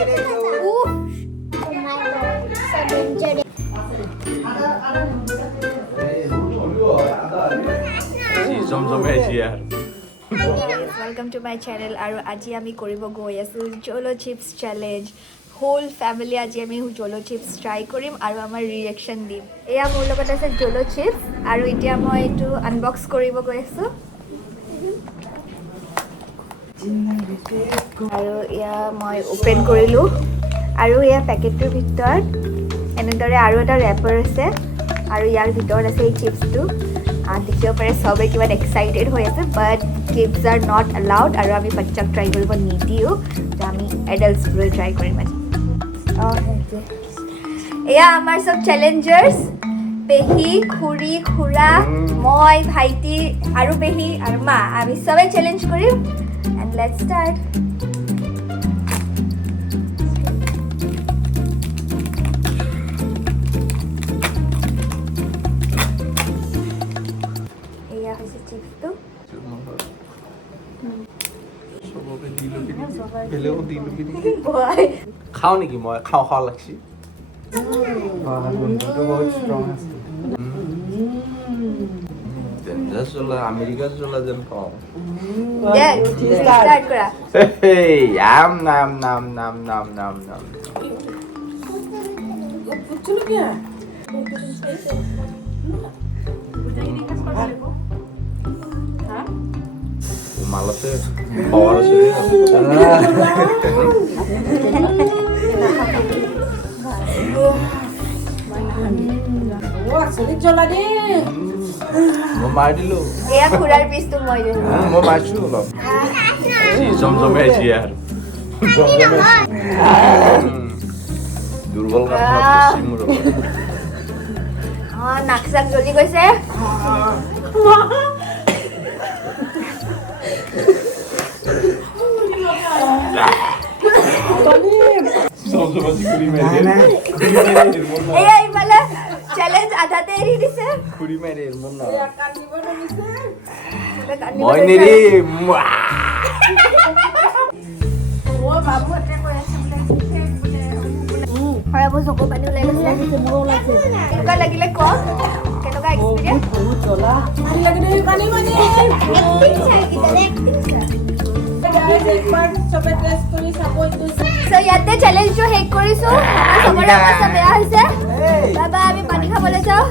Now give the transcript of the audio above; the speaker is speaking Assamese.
Welcome to my channel. আৰু আজি আমি কৰিব গৈ আছোঁ জলো চিপছ চেলেঞ্জ। হোল ফেমিলি আজি আমি জলো চিপছ ট্ৰাই কৰিম আৰু আমাৰ ৰিয়েকশ্যন দিম। এয়া মোৰ লগত আছে জলো চিপছ আৰু এতিয়া মই এইটো আনবক্স কৰিব গৈ আছোঁ। আৰু এয়া মই ওপেন কৰিলোঁ আৰু এয়া পেকেটটোৰ ভিতৰত এনেদৰে আৰু এটা ৰেপাৰ আছে আৰু ইয়াৰ ভিতৰত আছে এই চিপছটো। দেখিব পাৰে চবে কিমান এক্সাইটেড হৈ আছে, বাট কিডছ আৰ নট এলাউড আৰু আমি বাচ্চাক ট্ৰাই কৰিব নিদিওঁ, যে আমি এডাল্টছবোৰে ট্ৰাই কৰিম আজি। এয়া আমাৰ চব চেলেঞ্জাৰ্ছ, পেহী, খুৰী, খুৰা, মই, ভাইটি আৰু পেহী আৰু মা, আমি চবে চেলেঞ্জ কৰিম। And let's start. এয়া হৈছে চিপছটো। খাওঁ নেকি? মই খাওঁ খাওঁ লাগছি। আমেৰিকাৰ চলা যেন পাওঁ। ষ্টাৰ্ট কৰা। আম নাম নাম নাম নাম নাম নাম মাল আছে, পাৱাৰ আছে। মই মাৰি দিলো। এয়া খুৰাৰ পিচটো মই দিলোঁ। মই মাৰিছো অলপ। জমজমে আহিছে ইয়াৰ। দুৰ্বল মোৰ। নাক চাক জ্বলি গৈছে। এয়া ইফালে চেলেঞ্জ আধাতে এৰি দিছে। খুৰি মাৰি মোৰ না কান্দিব মই লৈছে। নেৰি হয়, মোৰ চকুৰ পানী ওলাই গৈছে। কেনেকুৱা লাগিলে কওক? কেনেকুৱা এক্সপিৰিয়েঞ্চ? So, ইয়াতে চেলেঞ্জটো শেষ কৰিছোঁ। চবৰে অৱস্থা বেয়া হৈছে। বাবা, আমি পানী খাবলৈ যাওঁ।